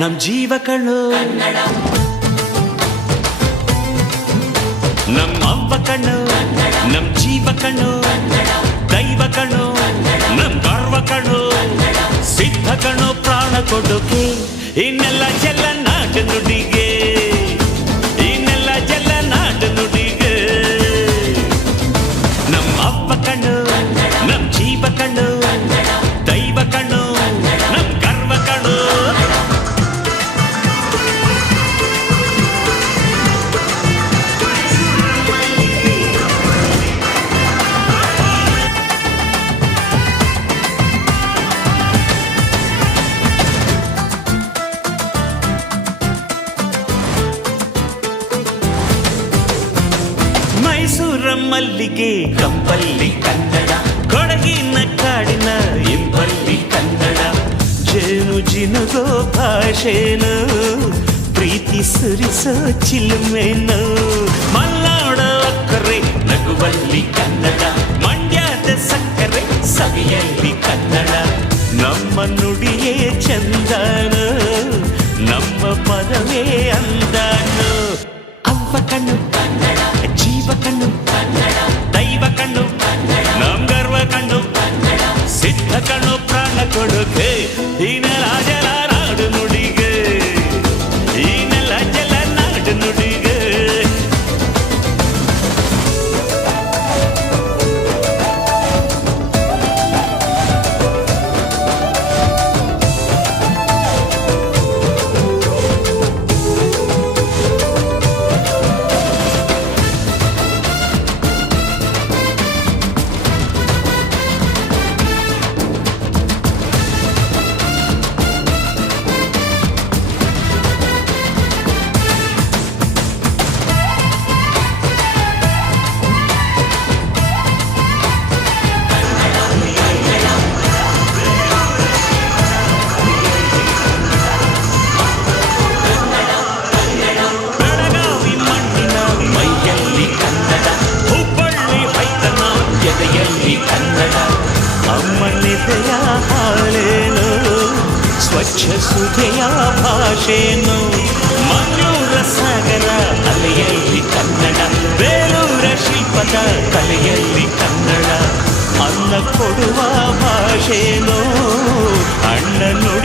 ನಮ್ ಜೀವ ಕಣ್ಣು ನಮ್ಮ ಅವ್ವ ಕಣ್ಣು ನಮ್ ಜೀವ ಕಣ್ಣು ದೈವ ಕಣ್ಣು ನಮ್ ಗರ್ವ ಕಣ್ಣು ಸಿದ್ಧ ಕಣ್ಣು ಪ್ರಾಣ ಕೊಡೋಕೆ ಇನ್ನೆಲ್ಲ ಜಲ ನಾಡು ನುಡಿಗೆ ಇನ್ನೆಲ್ಲ ಜಲ ನಾಡು ನುಡಿಗೆ ನಮ್ಮ ಅವ್ವ ಕಣ್ಣು ನಮ್ ಜೀವ ಕಣ್ಣು ದೈವ ಕಣ್ಣು ನಮ್ ಗರ್ವ ಕಣ್ಣು ಮೈಸೂರ ಮಲ್ಲಿಗೆ ಕಂಪಲ್ಲಿ ಕನ್ನಡ ಕೊಡಗಿನ ಕಾಡಿನ ಇಂಪಲ್ಲಿ ಕನ್ನಡ ಜೇನು ಜಿನುಗೋ ಭಾಷೆನು ಪ್ರೀತಿ ಸುರಿಸೋ ಚಿಲುಮೆನು ಮಲ್ನಾಡೋ ಅಕ್ಕರೆ ನಗುವಲ್ಲಿ ಕನ್ನಡ ಮಂಡ್ಯದ ಸಕ್ಕರೆ ಸವಿಯಲ್ಲಿ ಕನ್ನಡ ನಮ್ಮ ನುಡಿಯೇ ಚಂದನು ನಮ್ಮ ಪದವೇ ಅಂದನು ಅವ್ವ ಕಣ್ಣು ಜೀವ ಕಣ್ಣು ದೈವ ಕಣ್ಣು ನಮ್ ಗರ್ವ ಕಣ್ಣು ಸಿದ್ಧ ಕಣ್ಣು ಪ್ರಾಣ ಕೊಡುಗೆ ಈನೆಲ್ಲ ಜಲ ನಾಡು ನುಡಿಗೆ ಈನೆಲ್ಲ ಜಲ ನಾಡು ನುಡಿಗೆ ಅಮ್ಮನಿದೆಯ ಹಾಳೇನು ಸ್ವಚ್ಛ ಸುಧೆಯ ಭಾಷೆನು ಮಂಗಳೂರ ಸಾಗರ ಅಲೆಯಲ್ಲಿ ಕನ್ನಡ ಬೇಲೂರ ಶಿಲ್ಪದ ಕಲೆಯಲ್ಲಿ ಕನ್ನಡ ಅನ್ನ ಕೊಡುವ ಭಾಷೆನು ಅಣ್ಣ ನುಡಿ